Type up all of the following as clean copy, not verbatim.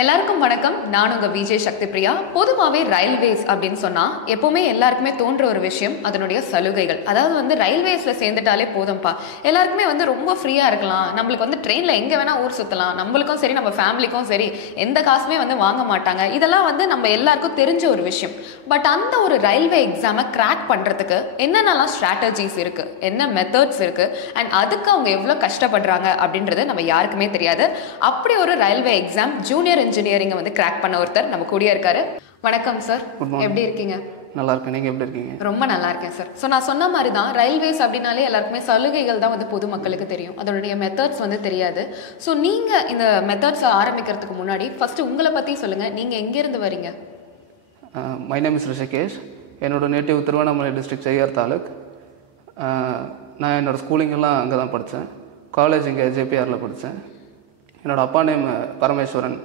எல்லாருக்கும் வணக்கம். நான் உங்க விஜய் சக்தி பிரியா. பொதுவாகவே ரயில்வேஸ் அப்படின்னு சொன்னா எப்பவுமே எல்லாருக்குமே தோன்ற ஒரு விஷயம் அதனுடைய சலுகைகள். அதாவது ரயில்வேஸ்ல சேர்ந்துட்டாலே போதும்பா, எல்லாருக்குமே ரொம்ப ஃப்ரீயா இருக்கலாம், நம்மளுக்கு ட்ரெயின்ல எங்க வேணா ஊர் சுத்தலாம், நம்மளுக்கும் சரி நம்ம ஃபேமிலிக்கும் சரி எந்த காசுமே வாங்க மாட்டாங்க. இதெல்லாம் நம்ம எல்லாருக்கும் தெரிஞ்ச ஒரு விஷயம். பட் அந்த ஒரு ரயில்வே எக்ஸாமை கிராக் பண்றதுக்கு என்னென்னலாம் ஸ்ட்ராட்டஜிஸ் இருக்கு, என்ன மெத்தட்ஸ் இருக்கு, அண்ட் அதுக்கு அவங்க எவ்வளவு கஷ்டப்படுறாங்க அப்படின்றது நம்ம யாருக்குமே தெரியாது. அப்படி ஒரு railway exam junior engineering crack பண்ண ஒருத்தர் நம்ம கூடயே இருக்காரு. வணக்கம் சார், எப்படி இருக்கீங்க? நல்லா இருக்கேன், நீங்க எப்படி இருக்கீங்க? ரொம்ப நல்லா இருக்கேன் சார். ஸோ நான் சொன்ன மாதிரி தான், ரயில்வேஸ் அப்படின்னாலே எல்லாருக்குமே சலுகைகள் தான் பொதுமக்களுக்கு தெரியும், அதனுடைய மெத்தட்ஸ் தெரியாது. ஸோ நீங்க இந்த மெத்தட்ஸ் ஆரம்பிக்கிறதுக்கு முன்னாடி ஃபர்ஸ்ட் உங்களை பத்தி சொல்லுங்க. நீங்க எங்கிருந்து வரீங்க? My name is Rishikesh. என்னோட நேட்டிவ் திருவண்ணாமலை டிஸ்ட்ரிக்ட் செய்யார் தாலுக். நான் என்னோடய ஸ்கூலிங்கெல்லாம் அங்கே தான் படித்தேன். காலேஜ் இங்கே ஜேபிஆரில் படித்தேன். என்னோடய அப்பா name Parameswaran,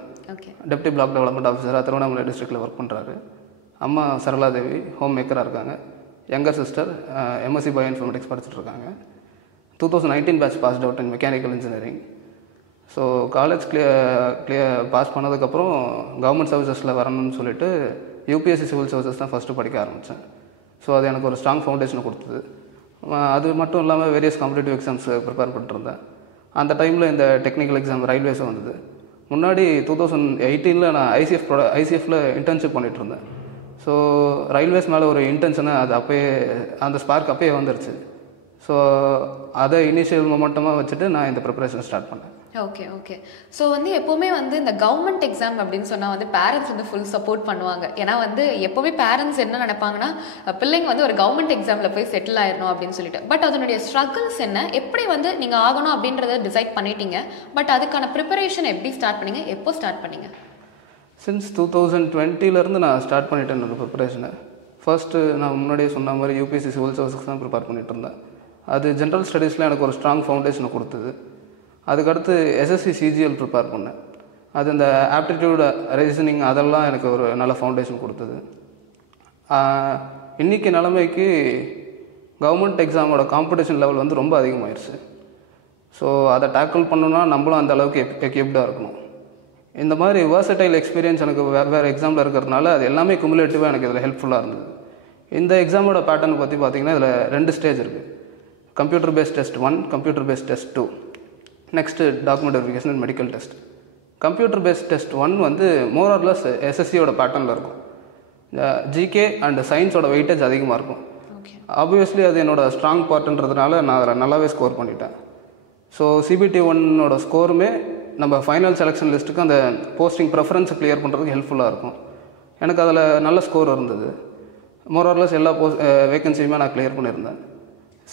deputy black development ஆஃபீஸராக திருவண்ணாமலை டிஸ்ட்ரிக்டில் ஒர்க் பண்ணுறாரு. அம்மா சரளாதேவி ஹோம் மேக்கராக இருக்காங்க. Younger sister MSc bioinformatics படிச்சுட்டு இருக்காங்க. 2019 batch passed out in mechanical engineering. So college pass பண்ணதுக்கப்புறம் கவர்மெண்ட் சர்வீசஸில் வரணும்னு சொல்லிட்டு யூபிஎஸ்சி சிவில் சர்வீசஸ் தான் ஃபஸ்ட்டு படிக்க ஆரம்பித்தேன். ஸோ அது எனக்கு ஒரு ஸ்ட்ராங் ஃபவுண்டேஷனை கொடுத்தது. அது மட்டும் இல்லாமல் வேரியஸ் காம்படிட்டிவ் எக்ஸாம்ஸ் ப்ரிப்பேர் பண்ணிட்டுருந்தேன். அந்த டைமில் இந்த டெக்னிக்கல் எக்ஸாம் ரயில்வேஸும் வந்தது. முன்னாடி 2018 நான் ஐசிஎஃப்பில் இன்டர்ன்ஷிப் பண்ணிகிட்டு இருந்தேன். ஸோ ரயில்வேஸ் மேலே ஒரு இன்டென்ஷனை அது அப்போயே அந்த ஸ்பார்க் அப்போயே வந்துருச்சு. ஸோ அதை இனிஷியல் மொமெண்டமாக வச்சுட்டு நான் இந்த ப்ரிப்பரேஷன் ஸ்டார்ட் பண்ணேன். Okay okay. ஸோ எப்போவுமே இந்த கவர்மெண்ட் எக்ஸாம் அப்படின்னு சொன்னால் பேரண்ட்ஸ் ஃபுல் சப்போர்ட் பண்ணுவாங்க. ஏன்னா எப்போவுமே பேரண்ட்ஸ் என்ன நினைப்பாங்கன்னா, பிள்ளைங்க ஒரு கவர்மெண்ட் எக்ஸாமில் போய் செட்டில் ஆயிடணும் அப்படின்னு சொல்லிட்டு. பட் அதனுடைய ஸ்ட்ரகிள்ஸ் என்ன, எப்படி நீங்கள் ஆகணும் அப்படின்றத டிசைட் பண்ணிட்டீங்க. பட் அதுக்கான ப்ரிப்பரேஷன் எப்படி ஸ்டார்ட் பண்ணீங்க, எப்போ ஸ்டார்ட் பண்ணீங்க? சின்ஸ் 2020 நான் ஸ்டார்ட் பண்ணிட்டேன் என்னோடய ப்ரிப்பரேஷனை. ஃபர்ஸ்ட்டு நான் முன்னாடியே சொன்ன மாதிரி யூபிஎஸ்சி சிவில் சர்வீஸுக்கு தான் ப்ரிப்பேர் பண்ணிட்டு இருந்தேன். அது ஜென்ரல் ஸ்டடீஸில் எனக்கு ஒரு ஸ்ட்ராங் ஃபவுண்டேஷனை கொடுத்தது. அதுக்கடுத்து எஸ்எஸ்சி சிஜிஎல் ப்ரிப்பேர் பண்ணேன். அது இந்த ஆப்டிடியூட் ரீசனிங் அதெல்லாம் எனக்கு ஒரு நல்ல ஃபவுண்டேஷன் கொடுத்தது. இன்றைக்கி நிலைமைக்கு கவர்மெண்ட் எக்ஸாமோட காம்படிஷன் லெவல் ரொம்ப அதிகமாகிடுச்சு. ஸோ அதை டேக்கிள் பண்ணணுன்னா நம்மளும் அந்த அளவுக்கு எக்யூப்டாக இருக்கணும். இந்த மாதிரி வேர்சடைல் எக்ஸ்பீரியன்ஸ் எனக்கு வேறு எக்ஸாமில் இருக்கிறதுனால அது எல்லாமே குமுலேட்டிவாக எனக்கு இதில் ஹெல்ப்ஃபுல்லாக இருந்தது. இந்த எக்ஸாமோட பேட்டர்னை பற்றி பார்த்திங்கன்னா இதில் 2 ஸ்டேஜ் இருக்குது. Computer based test 1, computer based test 2, next document verification and medical test. Computer based test 1 more or less எஸ்எஸ்சியோட பேட்டர்னில் இருக்கும். ஜிகே அண்ட் சயின்ஸோட வெயிட்டேஜ் அதிகமாக இருக்கும். ஆப்வியஸ்லி அது என்னோட ஸ்ட்ராங் பார்ட்டுன்றதுனால நான் அதில் நல்லாவே ஸ்கோர் பண்ணிட்டேன். ஸோ சிபிடி 1 ஸ்கோருமே நம்ம ஃபைனல் செலெக்ஷன் லிஸ்ட்டுக்கு அந்த போஸ்டிங் ப்ரெஃபரன்ஸை கிளியர் பண்ணுறதுக்கு ஹெல்ப்ஃபுல்லாக இருக்கும். எனக்கு அதில் நல்ல ஸ்கோர் இருந்தது. மோர் ஆர் லெஸ் எல்லா வேகன்சியுமே நான் கிளியர் பண்ணியிருந்தேன்.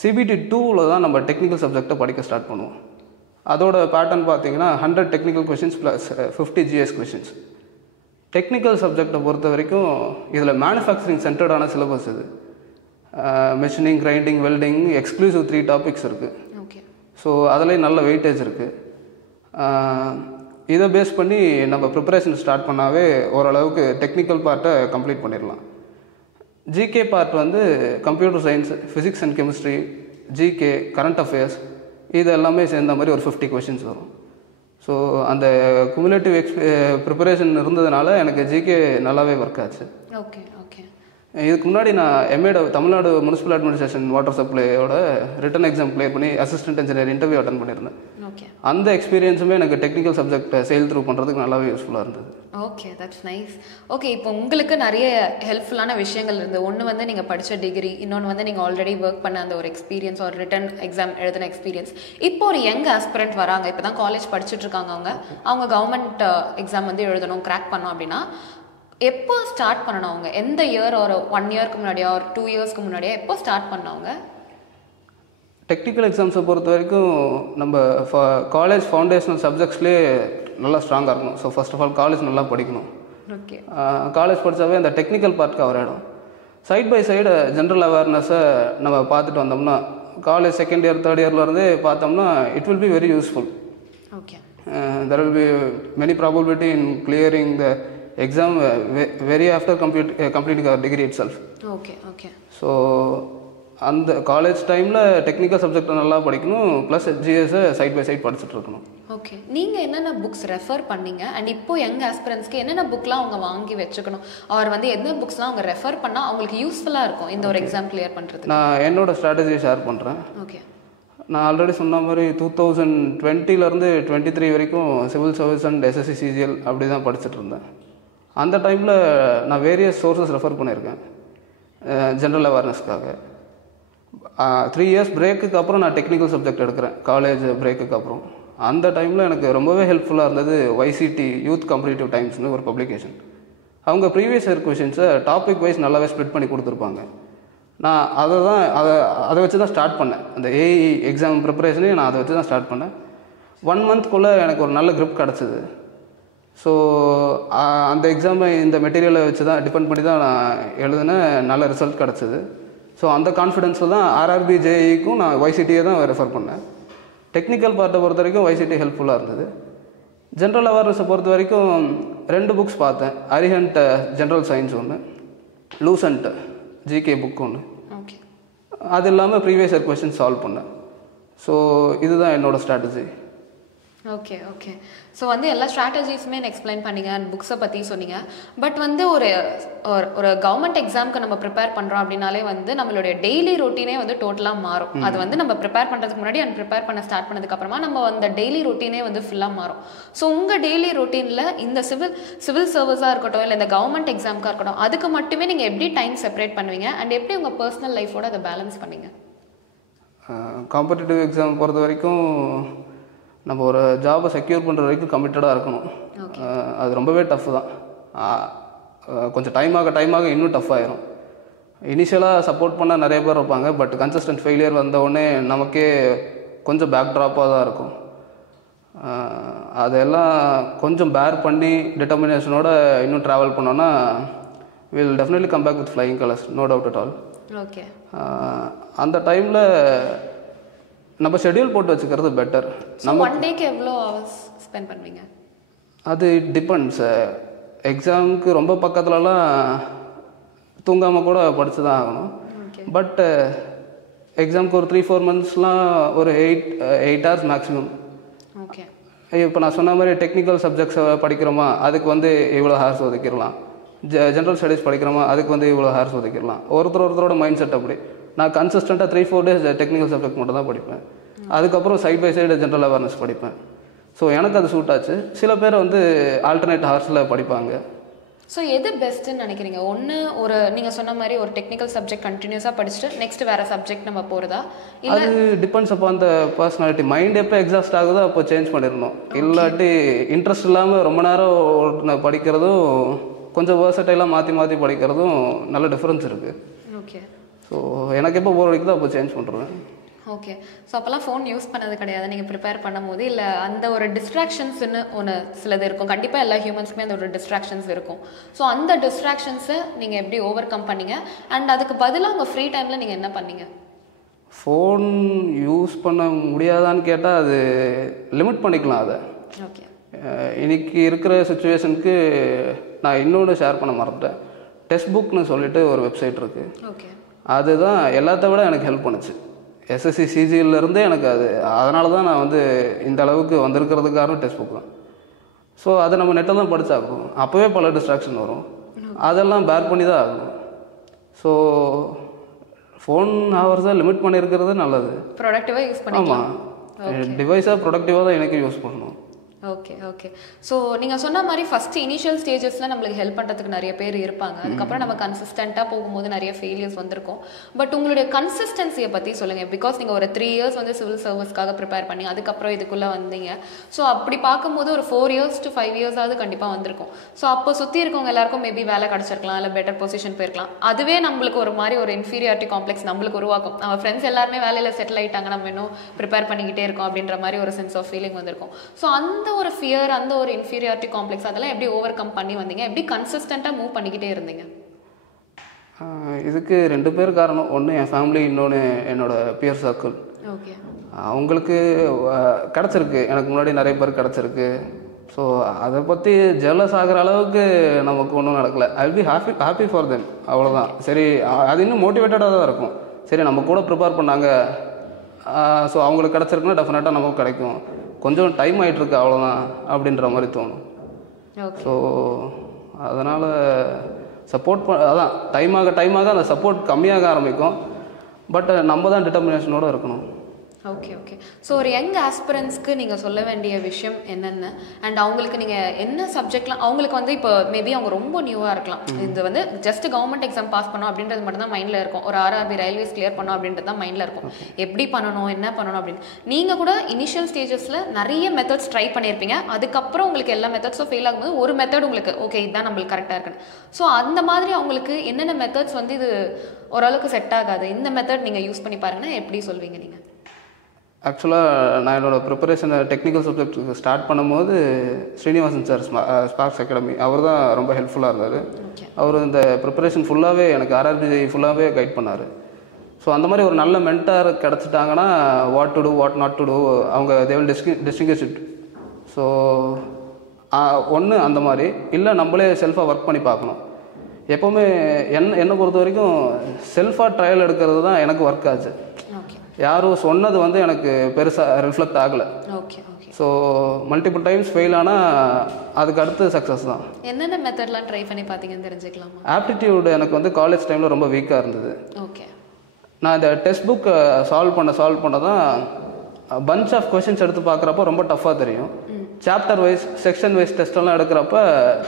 சிபிடி 2 தான் நம்ம டெக்னிக்கல் சப்ஜெக்டை படிக்க ஸ்டார்ட் பண்ணுவோம். அதோட பேட்டர்ன் பார்த்தீங்கன்னா 100 technical questions plus 50 GS questions. Technical சப்ஜெக்டை பொறுத்த வரைக்கும் இதில் மேனுஃபேக்சரிங் சென்டர்டான சிலபஸ் இது. Machining, grinding, welding, exclusive 3 topics இருக்குது. ஸோ அதில் நல்ல வெயிட்டேஜ் இருக்குது. இதை பேஸ் பண்ணி நம்ம ப்ரிப்பரேஷன் ஸ்டார்ட் பண்ணாவே ஓரளவுக்கு டெக்னிக்கல் பார்ட்டை கம்ப்ளீட் பண்ணிடலாம். GK part computer science, physics and chemistry, GK, current affairs இது எல்லாமே சேர்ந்த மாதிரி ஒரு 50 கொஷின்ஸ் வரும். ஸோ அந்த குமுலேட்டிவ் ப்ரிப்பரேஷன் இருந்ததுனால எனக்கு ஜிகே நல்லாவே ஒர்க் ஆச்சு. Okay okay. இதுக்கு முன்னாடி நான் எம்ஏட தமிழ்நாடு முனிசிபல் அட்மினிஸ்ட்ரேஷன் வாட்டர் சப்ளையோட ரிட்டன் எக்ஸாம் கிளியர் பண்ணி அசிஸ்டன்ட் இன்ஜினியர் இன்டர்வியூ அட்டன் பண்ணியிருந்தேன். அந்த எக்ஸ்பீரியன்ஸுமே எனக்கு டெக்னிக்கல் சப்ஜெக்டை சேல் த்ரூ பண்ணுறதுக்கு நல்லாவே யூஸ்ஃபுல்லாக இருந்தது. Okay, that's nice. ஓகே, இப்போ உங்களுக்கு நிறைய ஹெல்ப்ஃபுல்லான விஷயங்கள் இருந்து. ஒன்று நீங்கள் படித்த டிகிரி, இன்னொன்று நீங்கள் ஆல்ரெடி ஒர்க் பண்ண அந்த ஒரு எக்ஸ்பீரியன்ஸ், ஒரு ரிட்டன் எக்ஸாம் எழுதின எக்ஸ்பீரியன்ஸ். இப்போ ஒரு யங் ஆஸ்பிரண்ட் வராங்க, இப்போ தான் காலேஜ் படிச்சுட்டு இருக்காங்க. அவங்க கவர்மெண்ட் எக்ஸாம் எழுதணும், கிராக் பண்ணோம் அப்படின்னா எப்போ ஸ்டார்ட் பண்ணணும்? அவங்க எந்த இயர், ஒரு 1 இயர்க்கு முன்னாடியா, ஒரு 2 இயர்ஸ்க்கு முன்னாடியா, எப்போ ஸ்டார்ட் பண்ணவங்க? டெக்னிக்கல் எக்ஸாம்ஸை பொறுத்த வரைக்கும் நம்ம காலேஜ் ஃபவுண்டேஷனல் சப்ஜெக்ட்ஸ்லேயே நல்லா ஸ்ட்ராங்காக இருக்கணும். So first of all college நல்லா படிக்கணும். ஓகே, காலேஜ் படித்தாவே அந்த டெக்னிக்கல் பார்ட் கவர் ஆகிடும். சைட் பை சைடு ஜென்ரல் அவேர்னஸை நம்ம பார்த்துட்டு வந்தோம்னா, காலேஜ் செகண்ட் இயர் தேர்ட் இயர்லேருந்தே பார்த்தோம்னா it will be very useful. Okay, there will be many probability in clearing the exam very after completing our degree itself. Okay okay. So அந்த college டைமில் technical சப்ஜெக்டை நல்லா படிக்கணும், ப்ளஸ் ஜிஎஸை சைட் பை சைட் படிச்சுட்டு இருக்கணும். Okay, நீங்கள் என்னென்ன books refer பண்ணீங்க அண்ட் இப்போ யங் ஆஸ்பிரன்ஸ்க்கு என்னென்ன புக்லாம் அவங்க வாங்கி வச்சுக்கணும், அவர் வந்து எந்த புக்ஸ்லாம் அவங்க ரெஃபர் பண்ணால் அவங்களுக்கு யூஸ்ஃபுல்லாக இருக்கும் இந்த ஒரு எக்ஸாம் கிளியர் பண்ணுறது? நான் என்னோட ஸ்ட்ராட்டஜியை ஷேர் பண்ணுறேன். ஓகே, நான் ஆல்ரெடி சொன்ன மாதிரி 2020 23 வரைக்கும் civil service and SSC CGL அப்படி தான் படிச்சுட்டு இருந்தேன். அந்த டைமில் நான் வேரியஸ் சோர்ஸஸ் ரெஃபர் பண்ணியிருக்கேன் ஜென்ரல் அவேர்னஸ்க்காக. 3 இயர்ஸ் பிரேக்குக்கு அப்புறம் நான் டெக்னிக்கல் சப்ஜெக்ட் எடுக்கிறேன் காலேஜ் பிரேக்குக்கு அப்புறம். அந்த டைமில் எனக்கு ரொம்பவே ஹெல்ப்ஃபுல்லாக இருந்தது YCT யூத் காம்படிட்டிவ் டைம்ஸ்னு ஒரு பப்ளிகேஷன். அவங்க ப்ரீவியஸ் இயர் கொஷின்ஸை டாபிக் வைஸ் நல்லாவே ஸ்ப்ளிட் பண்ணி கொடுத்துருப்பாங்க. நான் அதை வச்சு தான் ஸ்டார்ட் பண்ணேன். அந்த ஏஇ எக்ஸாம் ப்ரிப்பரேஷனையும் நான் அதை வச்சு தான் ஸ்டார்ட் பண்ணேன். 1 மந்த்க்குள்ளே எனக்கு ஒரு நல்ல grip கிடச்சிது. ஸோ அந்த எக்ஸாமை இந்த மெட்டீரியலை வச்சு தான் டிபெண்ட் பண்ணி தான் நான் எழுதினேன், நல்ல ரிசல்ட் கிடச்சிது. ஸோ அந்த கான்ஃபிடென்ஸில் தான் RRB JEEக்கும் நான் YCTயை தான் ரெஃபர் பண்ணேன். டெக்னிக்கல் பார்ட்டை பொறுத்த வரைக்கும் YCT ஹெல்ப்ஃபுல்லாக இருந்தது. ஜென்ரல் அவேர்னஸை பொறுத்த வரைக்கும் 2 புக்ஸ் பார்த்தேன். அரிஹண்ட் ஜென்ரல் சயின்ஸ் ஒன்று, லூசன்ட் ஜிகே புக் ஒன்று. ஓகே, அது இல்லாமல் ப்ரீவியஸ் இயர் கொஸ்டின் சால்வ் பண்ணேன். ஸோ இதுதான் என்னோடய ஸ்ட்ராட்டஜி. ஓகே ஓகே, ஸோ வந்து எல்லா ஸ்ட்ராட்டஜிஸுமே எக்ஸ்பிளைன் பண்ணீங்க அண்ட் புக்ஸை பற்றி சொன்னீங்க. பட் வந்து ஒரு கவர்மெண்ட் எக்ஸாமுக்கு நம்ம ப்ரிப்பேர் பண்ணுறோம் அப்படின்னாலே வந்து நம்மளுடைய டெய்லி ரொட்டீனே வந்து டோட்டலாக மாறும். அது வந்து நம்ம ப்ரிப்பேர் பண்ணுறதுக்கு முன்னாடி அண்ட் ப்ரிப்பேர் பண்ண ஸ்டார்ட் பண்ணதுக்கப்புறமா நம்ம அந்த டெய்லி ரொட்டீனே வந்து ஃபுல்லாக மாறும். ஸோ உங்கள் டெய்லி ரொட்டீனில் இந்த சிவில் சர்வீஸாக இருக்கட்டும் இல்லை இந்த கவர்மெண்ட் எக்ஸாமுக்காக இருக்கட்டும், அதுக்கு மட்டுமே நீங்கள் எப்படி டைம் செப்பரேட் பண்ணுவீங்க அண்ட் எப்படி உங்கள் பர்சனல் லைஃபோட அதை பேலன்ஸ் பண்ணீங்க? காம்படிட்டிவ் எக்ஸாம் பொறுத்த வரைக்கும் நம்ம ஒரு ஜாபை செக்யூர் பண்ணுற வரைக்கும் கமிட்டடாக இருக்கணும். அது ரொம்பவே டஃப் தான். கொஞ்சம் டைம் ஆக இன்னும் டஃப் ஆயிரும். இனிஷியலாக சப்போர்ட் பண்ண நிறைய பேர் இருப்பாங்க, பட் கன்சிஸ்டன்ட் ஃபெயிலியர் வந்தவுடனே நமக்கே கொஞ்சம் பேக் ட்ராப்பாக தான் இருக்கும். அதெல்லாம் கொஞ்சம் பேர் பண்ணி டிட்டர்மினேஷனோட இன்னும் ட்ராவல் பண்ணோன்னா will definitely come back with flying colours, no doubt at all. Okay, அந்த டைமில் நம்ம ஷெட்யூல் போட்டு வச்சுக்கிறது பெட்டர். நம்ம ஒன் டேக்கு எவ்வளோ ஹவர்ஸ் ஸ்பெண்ட் பண்ணுவீங்க? அது டிபெண்ட்ஸ். எக்ஸாமுக்கு ரொம்ப பக்கத்துலலாம் தூங்காமல் கூட படித்து தான் ஆகணும். பட் எக்ஸாமுக்கு ஒரு 3-4 மந்த்ஸ்லாம் ஒரு 8 hours மேக்ஸிமம். ஓகே, இப்போ நான் சொன்ன மாதிரி டெக்னிக்கல் சப்ஜெக்ட்ஸை படிக்கிறோமா அதுக்கு வந்து இவ்வளோ ஹார்ஸ் ஒதுக்கிடலாம். ஜென்ரல் ஸ்டடீஸ் படிக்கிறோமா அதுக்கு வந்து இவ்வளோ ஹார்ஸ் ஒதுக்கிடலாம். ஒருத்தரோட மைண்ட் செட் அப்படி. நான் கன்சிஸ்டண்ட்டாக 3-4 days டெக்னிக்கல் சப்ஜெக்ட் மட்டும் தான் படிப்பேன். அதுக்கப்புறம் side by side general awareness படிப்பேன். ஸோ எனக்கு அது சூட் ஆச்சு. சில பேர் வந்து ஆல்டர்னேட் ஹார்ஸில் படிப்பாங்க. ஸோ எது பெஸ்ட்டுன்னு நினைக்கிறீங்க? ஒன்று நீங்கள் சொன்ன மாதிரி ஒரு டெக்னிக்கல் சப்ஜெக்ட் கண்டினியூஸாக படிச்சுட்டு நெக்ஸ்ட் வேறு சப்ஜெக்ட் நம்ம போகிறதா? அது டிபெண்ட்ஸ் அப்போ அந்த பர்சனாலிட்டி. மைண்ட் எப்போ எக்ஸாஸ்ட் ஆகுதோ அப்போ சேஞ்ச் பண்ணிடணும். இல்லாட்டி இன்ட்ரெஸ்ட் இல்லாமல் ரொம்ப நேரம் படிக்கிறதும் கொஞ்சம் வேர்சடைலாக மாற்றி படிக்கிறதும் நல்ல டிஃப்ரென்ஸ் இருக்குது. ஓகே, ஸோ எனக்கு எப்போ போர் அடிக்குதோ அப்போ சேஞ்ச் பண்ணுறேன். ஓகே, ஸோ அப்போல்லாம் ஃபோன் யூஸ் பண்ணது கிடையாது நீங்கள் ப்ரிப்பேர் பண்ணும் போது? இல்லை அந்த ஒரு டிஸ்ட்ராக்ஷன்ஸ்னு ஒன்று சிலது இருக்கும், கண்டிப்பாக எல்லா ஹியூமன்ஸ்க்குமே அந்த ஒரு டிஸ்ட்ராக்ஷன்ஸ் இருக்கும். ஸோ அந்த டிஸ்ட்ராக்ஷன்ஸை நீங்கள் எப்படி ஓவர் கம் பண்ணீங்க அண்ட் அதுக்கு பதிலாக உங்கள் ஃப்ரீ டைமில் நீங்கள் என்ன பண்ணீங்க? ஃபோன் யூஸ் பண்ண முடியாதான்னு கேட்டால் அது லிமிட் பண்ணிக்கலாம். அதை ஓகே, இன்னைக்கு இருக்கிற சுச்சுவேஷனுக்கு நான் இன்னொன்று ஷேர் பண்ண மறந்துட்டேன். டெஸ்ட் புக்னு சொல்லிட்டு ஒரு வெப்சைட் இருக்குது. ஓகே, அதுதான் எல்லாத்த விட எனக்கு ஹெல்ப் பண்ணுச்சு. எஸ்எஸ்சி சிஜியிலேருந்தே எனக்கு அதனால தான் நான் வந்து இந்த அளவுக்கு வந்திருக்கிறதுக்கு காரணம் டெக்ஸ்ட் புக் தான். ஸோ அதை நம்ம நெட்டில் தான் படித்தாகணும். அப்போவே பல டிஸ்ட்ராக்ஷன் வரும், அதெல்லாம் பேர் பண்ணி தான் ஆகணும். ஸோ ஃபோன் ஹவர்ஸை லிமிட் பண்ணியிருக்கிறது நல்லது. ப்ரொடக்டிவாக யூஸ் பண்ணலாம். ஆமாம், டிவைஸாக ப்ரொடக்டிவாக தான் எனக்கு யூஸ் பண்ணணும். ஓகே ஓகே, ஸோ நீங்கள் சொன்ன மாதிரி ஃபஸ்ட்டு இனிஷியல் ஸ்டேஜஸில் நம்மளுக்கு ஹெல்ப் பண்ணுறதுக்கு நிறைய பேர் இருப்பாங்க. அதுக்கப்புறம் நம்ம கன்சிஸ்டண்ட்டாக போகும்போது நிறைய ஃபெயிலியர்ஸ் வந்திருக்கும். பட் உங்களுடைய கன்சிஸ்டன்சியை பற்றி சொல்லுங்கள். பிகாஸ் நீங்கள் ஒரு 3 years வந்து சிவில் சர்வீஸ்க்காக ப்ரிப்பேர் பண்ணி அதுக்கப்புறம் இதுக்குள்ளே வந்தீங்க. ஸோ அப்படி பார்க்கும்போது ஒரு 4 years to 5 years கண்டிப்பாக வந்திருக்கும். ஸோ அப்போ சுற்றி இருக்கவங்க எல்லாருக்கும் மேபி வேலை கிடச்சிருக்கலாம், இல்லை பெட்டர் பொசிஷன் போயிருக்கலாம். அதுவே நம்மளுக்கு ஒரு மாதிரி ஒரு இன்ஃபீரியாரிட்டி காம்ப்ளெக்ஸ் நம்மளுக்கு உருவாக்கும். நம்ம ஃப்ரெண்ட்ஸ் எல்லாருமே வேலையில் செட்டில் ஆகிட்டாங்க, நம்ம இன்னும் ப்ரிப்பேர் பண்ணிக்கிட்டே இருக்கோம் அப்படின்ற மாதிரி ஒரு சென்ஸ் ஆஃப் ஃபீலிங் வந்திருக்கும். ஸோ அந்த ஒரு ஃபியர், அந்த ஒரு இன்ஃபீரியாரிட்டி காம்ப்ளெக்ஸ் அதெல்லாம் எப்படி ஓவர் கம் பண்ணி வந்தீங்க? எப்படி கன்சிஸ்டண்ட்டாக மூவ் பண்ணிக்கிட்டே இருந்தீங்க? இதுக்கு 2 பேர் காரணம். ஒன்று என் ஃபேமிலி, இன்னொன்று என்னோட பியர் சர்க்கிள். ஓகே, அவங்களுக்கு கிடச்சிருக்கு, எனக்கு முன்னாடி நிறைய பேர் கிடச்சிருக்கு. ஸோ அதை பற்றி ஜெலஸ் ஆகிற அளவுக்கு நமக்கு ஒன்றும் நடக்கலை. I will be happy for them, அவ்வளோதான். சரி, அது இன்னும் மோட்டிவேட்டடாக தான் இருக்கும். சரி நம்ம கூட ப்ரிப்பேர் பண்ணாங்க, ஸோ அவங்களுக்கு கிடச்சிருக்குன்னா டெஃபினட்டாக நமக்கு கிடைக்கும், கொஞ்சம் டைம் ஆகிட்டுருக்கு அவ்வளோதான் அப்படின்ற மாதிரி தோணும். ஸோ அதனால் சப்போர்ட் அதான் டைம் ஆக அந்த சப்போர்ட் கம்மியாக ஆரம்பிக்கும். பட் நம்ம தான் டிட்டர்மினேஷனோடு இருக்கணும். Okay okay. ஸோ ஒரு யங் ஆஸ்பிரன்ஸ்க்கு நீங்கள் சொல்ல வேண்டிய விஷயம் என்னென்ன, அண்ட் அவங்களுக்கு நீங்கள் என்ன சப்ஜெக்ட்லாம், அவங்களுக்கு வந்து இப்போ மேபி அவங்க ரொம்ப நியூவாக இருக்கலாம், இது வந்து ஜஸ்ட் கவர்மெண்ட் எக்ஸாம் பாஸ் பண்ணணும் அப்படின்றது மட்டும் தான் மைண்டில் இருக்கும், ஒரு RRB ரயில்வேஸ் கிளியர் பண்ணணும் அப்படின்றது தான் மைண்டில் இருக்கும், எப்படி பண்ணணும் என்ன பண்ணணும் அப்படின்னு. நீங்கள் கூட இனிஷியல் ஸ்டேஜஸில் நிறைய மெத்தட்ஸ் ட்ரை பண்ணியிருப்பீங்க, அதுக்கப்புறம் உங்களுக்கு எல்லா மெத்தட்ஸும் ஃபெயில் ஆகும்போது ஒரு மெத்தட் உங்களுக்கு ஓகே இதுதான் நம்மளுக்கு கரெக்டாக இருக்குன்னு. ஸோ அந்த மாதிரி அவங்களுக்கு என்னென்ன மெத்தட்ஸ் வந்து இது ஓரளவுக்கு செட் ஆகாது, இந்த மெத்தட் நீங்கள் யூஸ் பண்ணி பாருங்கன்னா எப்படி சொல்வீங்க நீங்கள்? ஆக்சுவலாக நான் என்னோடய ப்ரிப்பரேஷனை டெக்னிக்கல் சப்ஜெக்ட்டுக்கு ஸ்டார்ட் பண்ணும்போது ஸ்ரீனிவாசன் சார் ஸ்பார்க்ஸ் அகாடமி அவர் தான் ரொம்ப ஹெல்ப்ஃபுல்லாக இருந்தார். அவர் இந்த ப்ரிப்பரேஷன் ஃபுல்லாகவே எனக்கு RRB ஃபுல்லாகவே கைட் பண்ணார். ஸோ அந்த மாதிரி ஒரு நல்ல மென்டார் கிடச்சிட்டாங்கன்னா what to do what not to do அவங்க they will distinguish it. So ஒன்று அந்த மாதிரி இல்லை நம்மளே செல்ஃபாக ஒர்க் பண்ணி பார்க்கணும். எப்போவுமே என்னை பொறுத்த வரைக்கும் செல்ஃபாக ட்ரையல் எடுக்கிறது தான் எனக்கு ஒர்க் ஆச்சு. யாரும் சொன்னது வந்து எனக்கு பெருசாக ரிஃப்ளெக்ட் ஆகலை. ஸோ மல்டிபிள் டைம்ஸ் ஃபெயில் ஆனால் அதுக்கு அடுத்து சக்ஸஸ் தான். என்னென்ன மெத்தட்லாம் ட்ரை பண்ணி பார்த்தீங்கன்னு தெரிஞ்சுக்கலாமா? ஆப்டிடியூட் எனக்கு வந்து காலேஜ் டைமில் ரொம்ப வீக்காக இருந்தது. ஓகே. நான் இந்த டெக்ஸ்ட் புக்கை சால்வ் பண்ண தான் பஞ்ச் ஆஃப் கொஷின்ஸ் எடுத்து பார்க்குறப்ப ரொம்ப டஃப்பாக தெரியும். சாப்டர் வைஸ் செக்ஷன் வைஸ் டெஸ்ட்டெல்லாம் எடுக்கிறப்ப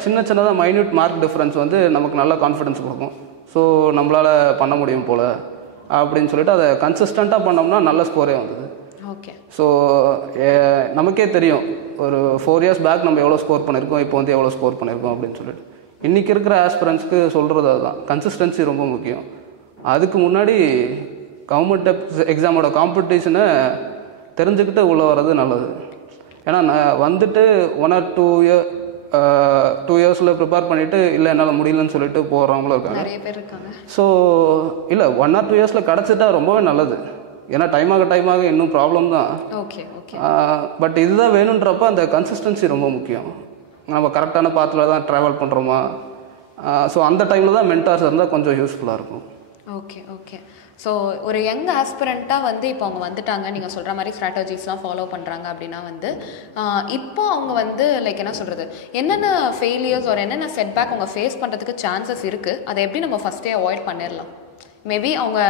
சின்னதாக மைன்யூட் மார்க் டிஃப்ரென்ஸ் வந்து நமக்கு நல்ல கான்ஃபிடன்ஸ் கொடுக்கும். ஸோ நம்மளால் பண்ண முடியும் போல் அப்படின்னு சொல்லிட்டு அதை கன்சிஸ்டண்ட்டாக பண்ணோம்னா நல்ல ஸ்கோரே வந்தது. ஓகே. ஸோ நமக்கே தெரியும் ஒரு 4 years பேக் நம்ம எவ்வளோ ஸ்கோர் பண்ணியிருக்கோம், இப்போ வந்து எவ்வளோ ஸ்கோர் பண்ணியிருக்கோம் அப்படின்னு சொல்லிட்டு. இன்றைக்கி இருக்கிற ஆஸ்பிரன்ஸ்க்கு சொல்கிறது அதுதான், கன்சிஸ்டன்சி ரொம்ப முக்கியம். அதுக்கு முன்னாடி கவர்மெண்ட் எக்ஸாமோட காம்படிஷனை தெரிஞ்சுக்கிட்டு உள்ளே வர்றது நல்லது. ஏன்னா நான் வந்துட்டு 1 or 2 yearsல ப்ரிப்பேர் பண்ணிவிட்டு இல்லை என்னால் முடியலன்னு சொல்லிட்டு போகிறவங்களும் இருக்காங்க, நிறைய பேர் இருக்காங்க. ஸோ இல்லை 1 or 2 yearsல கிடச்சிட்டா ரொம்பவே நல்லது. ஏன்னா டைம் ஆக இன்னும் ப்ராப்ளம் தான். Okay okay. பட் இதுதான் வேணுன்றப்ப அந்த கன்சிஸ்டன்சி ரொம்ப முக்கியம். நம்ம கரெக்டான பாத்தில் தான் ட்ராவல் பண்ணுறோமா, ஸோ அந்த டைமில் தான் மென்டார்ஸ் இருந்தால் கொஞ்சம் யூஸ்ஃபுல்லாக இருக்கும். Okay okay. ஸோ ஒரு யங் ஆஸ்பிரண்ட்டாக வந்து இப்போ அவங்க வந்துட்டாங்க, நீங்கள் சொல்கிற மாதிரி ஸ்ட்ராட்டஜிஸ்லாம் ஃபாலோ பண்ணுறாங்க அப்படின்னா வந்து இப்போ அவங்க வந்து லைக் என்ன சொல்கிறது, என்னென்ன ஃபெயிலியர்ஸ் ஒரு என்னென்ன செட்பேக் அவங்க ஃபேஸ் பண்ணுறதுக்கு சான்சஸ் இருக்குது, அதை எப்படி நம்ம ஃபஸ்ட்டே அவாய்ட் பண்ணிடலாம்? மேபி அவங்க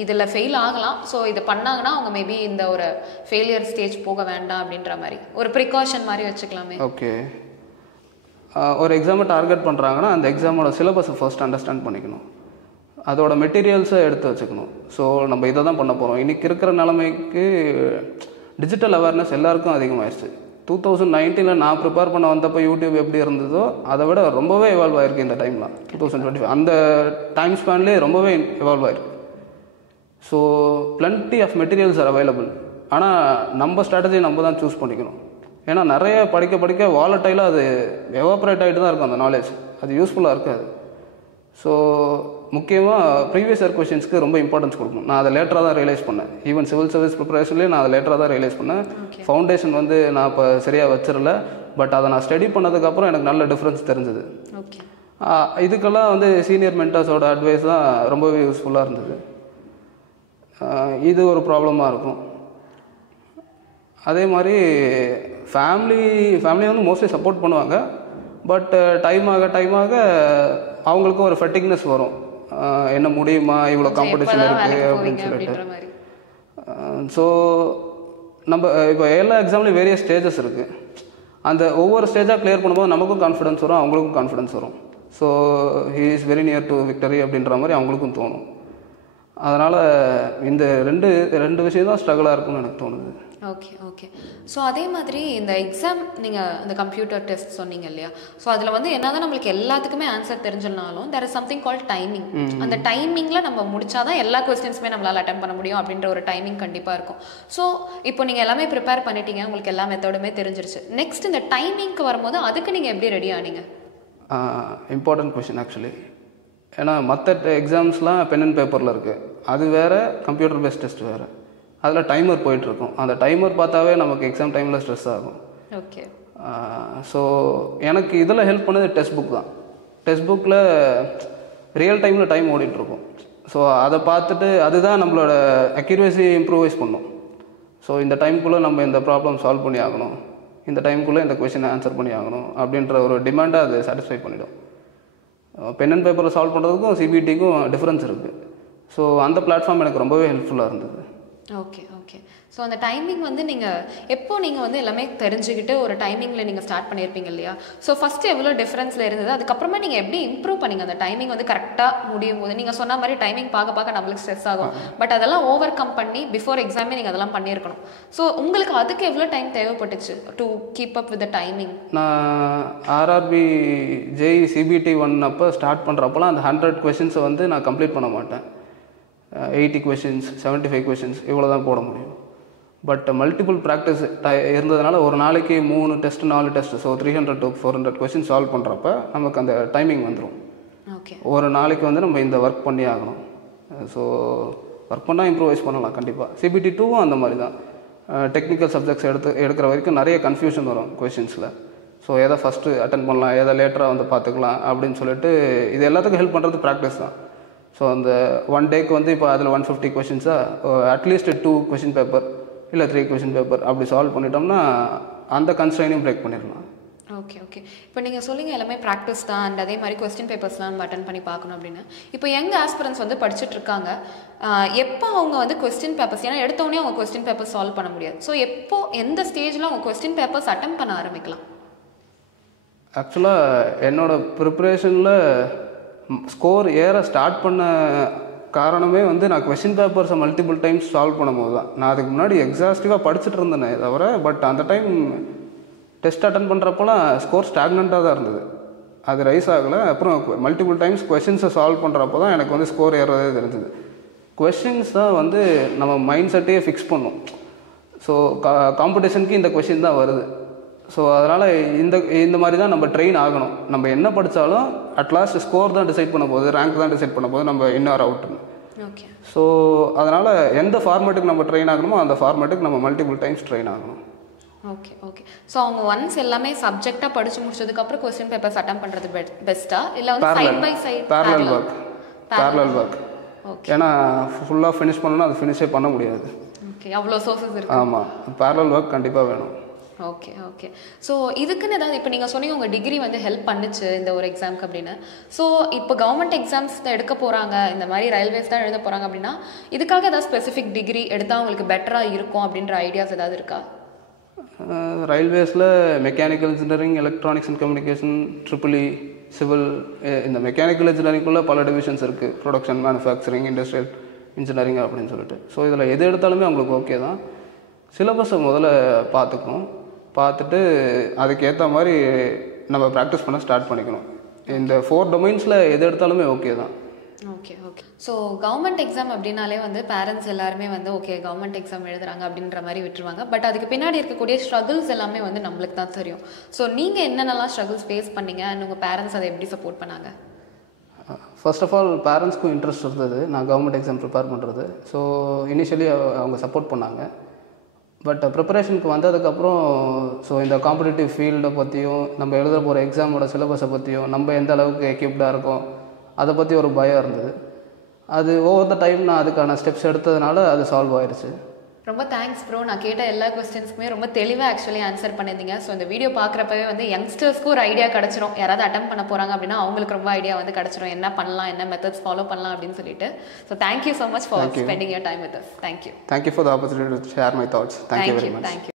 இதில் ஃபெயில் ஆகலாம், ஸோ இது பண்ணாங்கன்னா அவங்க மேபி இந்த ஒரு ஃபெயிலியர் ஸ்டேஜ் போக வேண்டாம் அப்படின்ற மாதிரி ஒரு ப்ரிகாஷன் மாதிரி வச்சுக்கலாமே. ஓகே. ஒரு எக்ஸாமை டார்கெட் பண்ணுறாங்கன்னா அந்த எக்ஸாமோட சிலபஸை ஃபர்ஸ்ட் அண்டர்ஸ்டாண்ட் பண்ணிக்கணும், அதோட மெட்டீரியல்ஸை எடுத்து வச்சுக்கணும். ஸோ நம்ம இதை தான் பண்ண போகிறோம். இன்றைக்கி இருக்கிற நிலைமைக்கு டிஜிட்டல் அவேர்னஸ் எல்லாருக்கும் அதிகமாகிடுச்சு. 2019 நான் ப்ரிப்பேர் பண்ண வந்தப்போ யூடியூப் எப்படி இருந்ததோ அதை விட ரொம்பவே எவால்வ் ஆகிருக்கு இந்த டைம்லாம். 2025 அந்த டைம் ஸ்பேன்லேயே ரொம்பவே எவால்வ் ஆகிருக்கு. So plenty of materials are available. ஆனால் நம்ம ஸ்ட்ராட்டஜி நம்ம தான் சூஸ் பண்ணிக்கணும். ஏன்னா நிறைய படிக்க வாலட்டைலாக அது எவாப்ரேட் ஆகிட்டு தான் இருக்கும் அந்த நாலேஜ், அது யூஸ்ஃபுல்லாக இருக்காது. ஸோ முக்கியமாக ப்ரீவியஸ் இயர் கொஷின்ஸ்க்கு ரொம்ப இம்பார்ட்டன்ஸ் கொடுக்கணும். நான் அதை லேட்டராக தான் ரியலைஸ் பண்ணேன். ஈவன் சிவில் சர்வீஸ் ப்ரிப்பரேஷன்லேயே நான் அதை லேட்டராக தான் ரியலைஸ் பண்ணேன். ஃபவுண்டேஷன் வந்து நான் இப்போ சரியாக வச்சிடல, பட் அதை நான் ஸ்டடி பண்ணதுக்கப்புறம் எனக்கு நல்ல டிஃப்ரென்ஸ் தெரிஞ்சது. இதுக்கெல்லாம் வந்து சீனியர் மென்டர்ஸோட அட்வைஸ் தான் ரொம்பவே யூஸ்ஃபுல்லாக இருந்தது. இது ஒரு ப்ராப்ளமாக இருக்கும். அதே மாதிரி ஃபேமிலி வந்து மோஸ்ட்லி சப்போர்ட் பண்ணுவாங்க, பட் டைம் ஆக அவங்களுக்கும் ஒரு ஃபட்டிக்னஸ் வரும். என்ன முடியுமா, இவ்வளோ காம்படிஷன் இருக்குது அப்படின்னு சொல்லிட்டு. ஸோ நம்ம இப்போ எல்லா எக்ஸாம்லேயும் வேரியஸ் ஸ்டேஜஸ் இருக்குது. அந்த ஒவ்வொரு ஸ்டேஜாக கிளியர் பண்ணும்போது நமக்கும் கான்ஃபிடன்ஸ் வரும், அவங்களுக்கும் கான்ஃபிடன்ஸ் வரும். So he is very near to victory அப்படின்ற மாதிரி அவங்களுக்கும் தோணும். அதனால் இந்த ரெண்டு விஷயம் தான் ஸ்ட்ரகிளாக இருக்கும்னு எனக்கு தோணுது. Okay okay. ஸோ அதே மாதிரி இந்த எக்ஸாம் நீங்கள் இந்த கம்ப்யூட்டர் டெஸ்ட் சொன்னீங்க இல்லையா, ஸோ அதில் வந்து என்ன தான் நம்மளுக்கு எல்லாத்துக்குமே ஆன்சர் தெரிஞ்சிருந்தாலும் there is something call timing. அந்த டைமிங்கில் நம்ம முடிச்சாதான் எல்லா கொஸ்டின்ஸுமே நம்மளால் அட்டன் பண்ண முடியும் அப்படின்ற ஒரு டைமிங் கண்டிப்பாக இருக்கும். ஸோ இப்போ நீங்கள் எல்லாமே ப்ரிப்பேர் பண்ணிட்டீங்க, உங்களுக்கு எல்லா மெத்தடுமே தெரிஞ்சிருச்சு. நெக்ஸ்ட் இந்த டைமிங்க்கு வரும்போது அதுக்கு நீங்கள் எப்படி ரெடி ஆனீங்க? Important question actually. ஏன்னா மற்ற எக்ஸாம்ஸ்லாம் பென் அண்ட் பேப்பரில் இருக்குது, அது வேறு, கம்ப்யூட்டர் பேஸ்ட் டெஸ்ட் வேறு. அதில் டைமர் போயிட்டுருக்கும். அந்த டைமர் பார்த்தாவே நமக்கு எக்ஸாம் டைமில் ஸ்ட்ரெஸ் ஆகும். ஓகே. ஸோ எனக்கு இதில் ஹெல்ப் பண்ணது டெக்ஸ்ட் புக் தான். டெக்ஸ்ட் புக்கில் ரியல் டைமில் டைம் ஓடிட்டுருக்கும். ஸோ அதை பார்த்துட்டு அதுதான் நம்மளோட அக்யூரேசி இம்ப்ரூவைஸ் பண்ணும். ஸோ இந்த டைமுக்குள்ளே நம்ம இந்த ப்ராப்ளம் சால்வ் பண்ணி ஆகணும், இந்த டைமுக்குள்ளே இந்த கொஷினை ஆன்சர் பண்ணி ஆகணும் அப்படின்ற ஒரு டிமாண்டை அது சாட்டிஸ்ஃபை பண்ணிடும். பென் அண்ட் பேப்பரை சால்வ் பண்ணுறதுக்கும் சிபிடிக்கும் டிஃப்ரென்ஸ் இருக்குது. ஸோ அந்த பிளாட்ஃபார்ம் எனக்கு ரொம்பவே ஹெல்ப்ஃபுல்லாக இருந்தது. Okay okay. ஸோ அந்த டைமிங் வந்து நீங்கள் எப்போ நீங்கள் வந்து எல்லாமே தெரிஞ்சுக்கிட்டு ஒரு டைமிங்கில் நீங்கள் ஸ்டார்ட் பண்ணியிருப்பீங்க இல்லையா? ஸோ ஃபஸ்ட்டு எவ்வளோ டிஃப்ரென்ஸில் இருந்தது, அதுக்கப்புறமா நீங்கள் எப்படி இம்ப்ரூவ் பண்ணீங்க அந்த டைமிங் வந்து கரெக்டாக முடியும் போது? நீங்கள் சொன்ன மாதிரி டைமிங் பார்க்க நம்மளுக்கு ஸ்ட்ரெஸ் ஆகும், பட் அதெல்லாம் ஓவர் கம் பண்ணி பிஃபோர் எக்ஸாமே நீங்கள் அதெல்லாம் பண்ணியிருக்கணும். ஸோ உங்களுக்கு அதுக்கு எவ்வளோ டைம் தேவைப்பட்டுச்சு to keep up with the timing? நான் ஆர்ஆர்பி ஜேஇ சிபிடி 1 அப்போ ஸ்டார்ட் பண்ணுறப்போலாம் அந்த 100 கொஷின்ஸை வந்து நான் கம்ப்ளீட் பண்ண மாட்டேன். 80 கொஷின்ஸ் 75 கொஷின்ஸ் இவ்வளோ தான் போட முடியும். பட் மல்டிபிள் ப்ராக்டிஸ் இருந்ததுனால ஒரு நாளைக்கு 3 test 4 test, so 300 to 400 question solve பண்ணுறப்ப நமக்கு அந்த டைமிங் வந்துடும். ஓகே. ஒரு நாளைக்கு வந்து நம்ம இந்த ஒர்க் பண்ணி ஆகணும். ஸோ ஒர்க் பண்ணால் இம்ப்ரூவைஸ் பண்ணலாம் கண்டிப்பாக. சிபிடி 2வும் அந்த மாதிரி தான். டெக்னிக்கல் சப்ஜெக்ட்ஸ் எடுக்கிற வரைக்கும் நிறைய கன்ஃபியூஷன் வரும் கொஷின்ஸில். ஸோ எதை ஃபஸ்ட்டு அட்டன் பண்ணலாம், எதை லேட்டராக வந்து பார்த்துக்கலாம் அப்படின்னு சொல்லிட்டு இது எல்லாத்துக்கும் ஹெல்ப் பண்ணுறது ப்ராக்டிஸ் தான். ஸோ அந்த 1 டேக்கு வந்து இப்போ அதில் 150 கொஷின்ஸாக அட்லீஸ்ட் 2 கொஷின் பேப்பர் இல்லை 3 கொஷின் பேப்பர் அப்படி சால்வ் பண்ணிட்டோம்னா அந்த கன்ஸ்ட்ரைனையும் பிரேக் பண்ணிடலாம். Okay okay. இப்போ நீங்கள் சொல்லிங்க எல்லாமே ப்ராக்டிஸ் தான், அண்ட் அதே மாதிரி கொஸ்டின் பேப்பர்ஸ்லாம் நம்ம அட்டன் பண்ணி பார்க்கணும் அப்படின்னு. இப்போ யங் ஆஸ்பிரன்ஸ் வந்து படிச்சுட்டு இருக்காங்க, எப்போ அவங்க வந்து கொஸ்டின் பேப்பர்ஸ், ஏன்னா எடுத்தோடனே அவங்க கொஸ்டின் பேப்பர்ஸ் சால்வ் பண்ண முடியாது, ஸோ எப்போ எந்த ஸ்டேஜில் அவங்க கொஸ்டின் பேப்பர்ஸ் அட்டன் பண்ண ஆரம்பிக்கலாம்? ஆக்சுவலாக என்னோட ப்ரிப்ரேஷனில் ஸ்கோர் ஏற ஸ்டார்ட் பண்ண காரணமே வந்து நான் கொஸ்டின் பேப்பர்ஸை மல்டிபிள் டைம்ஸ் சால்வ் பண்ணும்போது தான். நான் அதுக்கு முன்னாடி எக்ஸாஸ்டிவாக படிச்சுட்டு இருந்தேனே தவிர, பட் அந்த டைம் டெஸ்ட் அட்டன் பண்ணுறப்போலாம் ஸ்கோர் ஸ்டாக்னண்ட்டாக தான் இருந்தது, அது ரைஸ் ஆகலை. அப்புறம் மல்டிபிள் டைம்ஸ் கொஸ்டின்ஸை சால்வ் பண்ணுறப்போ தான் எனக்கு வந்து ஸ்கோர் ஏறதே தெரிஞ்சது. கொஸ்டின்ஸ் தான் வந்து நம்ம மைண்ட் செட்டையே ஃபிக்ஸ் பண்ணும். ஸோ காம்படிஷனுக்கு இந்த கொஸ்டின் தான் வருது, ஸோ அதனால் இந்த மாதிரி தான் நம்ம ட்ரெயின் ஆகணும். நம்ம என்ன படித்தாலும் அட்லாஸ்ட் ஸ்கோர் தான் டிசைட் பண்ண போகுது, ரேங்க் தான் டிசைட் பண்ண போகுது, நம்ம இன்னொரு அவுட்டுன்னு. ஓகே. ஸோ அதனால் எந்த ஃபார்மேட்டுக்கு நம்ம ட்ரெயின் ஆகணுமோ அந்த ஃபார்மேட்டுக்கு நம்ம மல்டிபிள் டைம்ஸ் ட்ரெயின் ஆகணும். Okay okay. ஸோ அவங்க ஒன்ஸ் எல்லாமே சப்ஜெக்டாக படித்து முடிச்சதுக்கப்புறம் கொஸ்டின் பேப்பர்ஸ் அட்டன் பண்ணுறது பெஸ்ட்டா, இல்லை வந்து side by side parallel work? Okay. ஏன்னா ஃபுல்லாக ஃபினிஷ் பண்ணணும்னா அது ஃபினிஷே பண்ண முடியாது. ஓகே, அவ்வளோ சோர்சஸ் இருக்கு. ஆமாம், பேரலல் ஒர்க் கண்டிப்பாக வேணும். Okay okay. ஸோ இதுக்குன்னு ஏதாவது இப்போ நீங்கள் சொன்னீங்க உங்கள் டிகிரி வந்து ஹெல்ப் பண்ணுச்சு இந்த ஒரு எக்ஸாமுக்கு அப்படின்னு. ஸோ இப்போ கவர்மெண்ட் எக்ஸாம்ஸ் தான் எடுக்க போகிறாங்க, இந்த மாதிரி ரயில்வேஸ் தான் எழுத போகிறாங்க அப்படின்னா இதுக்காக ஏதாவது ஸ்பெசிஃபிக் டிகிரி எடுத்தால் அவங்களுக்கு பெட்டராக இருக்கும் அப்படின்ற ஐடியாஸ் ஏதாவது இருக்கா? ரயில்வேஸில் mechanical engineering, electronics and communication, triple E, civil, இந்த மெக்கானிக்கல் இன்ஜினியரிங்குள்ளே பல டிவிஷன்ஸ் இருக்குது, ப்ரொடக்ஷன், மேனுஃபேக்சரிங், இண்டஸ்ட்ரியல் இன்ஜினியரிங் அப்படின்னு சொல்லிட்டு. ஸோ இதில் எது எடுத்தாலுமே அவங்களுக்கு ஓகே தான். சிலபஸை முதல்ல பார்த்துக்கணும், பார்த்துட்டு அதுக்கேற்ற மாதிரி நம்ம ப்ராக்டிஸ் பண்ண ஸ்டார்ட் பண்ணிக்கணும். இந்த 4 டொமைன்ஸில் எது எடுத்தாலுமே ஓகே தான். Okay okay. So government exam அப்படின்னாலே வந்து பேரண்ட்ஸ் எல்லாருமே வந்து ஓகே கவர்மெண்ட் எக்ஸாம் எழுதுறாங்க அப்படின்ற மாதிரி விட்டுருவாங்க, பட் அதுக்கு பின்னாடி இருக்கக்கூடிய ஸ்ட்ரகிள்ஸ் எல்லாமே வந்து நம்மளுக்கு தான் தெரியும். ஸோ நீங்கள் என்னென்னலாம் ஸ்ட்ரகிள்ஸ் ஃபேஸ் பண்ணீங்க அண்ட் உங்கள் பேரண்ட்ஸ் அதை எப்படி சப்போர்ட் பண்ணாங்க? ஃபர்ஸ்ட் ஆஃப் ஆல் பேரண்ட்ஸ்க்கும் இன்ட்ரெஸ்ட் இருந்தது நான் கவர்மெண்ட் எக்ஸாம் ப்ரிப்பேர் பண்ணுறது. ஸோ இனிஷியலி அவங்க சப்போர்ட் பண்ணாங்க. பட் ப்ரிப்பரேஷனுக்கு வந்ததுக்கப்புறம் ஸோ இந்த காம்படிட்டிவ் ஃபீல்டை பற்றியும் நம்ம எழுத போகிற எக்ஸாமோட சிலபஸை பற்றியும் நம்ம எந்த அளவுக்கு எக்யூப்டாக இருக்கோம் அதை பற்றி ஒரு பயம் இருந்தது. அது ஓவர் த டைம் நான் அதுக்கான ஸ்டெப்ஸ் எடுத்ததுனால அது சால்வ் ஆயிடுச்சு. ரொம்ப தேங்க்ஸ் ப்ரோ. நான் கேட்ட எல்லா கொஸ்டின்ஸ்க்குமே ரொம்ப தெளிவாக ஆக்சுவலி ஆன்சர் பண்ணியிருந்தீங்க. ஸோ இந்த வீடியோ பார்க்குறப்பவே வந்து யங்ஸ்டர்ஸ்க்கு ஒரு ஐடியா கிடச்சிரும், யாராவது அட்டம் பண்ண போகிறாங்க அப்படின்னா அவங்களுக்கு ரொம்ப ஐடியா வந்து கிடச்சிரும், என்ன பண்ணலாம், என்ன மெத்தட்ஸ் ஃபாலோ பண்ணலாம் அப்படின்னு சொல்லிட்டு. So thank you so much for spending your time with us. Thank you. Thank you for the opportunity to share my thoughts. Thank you very much. Thank you.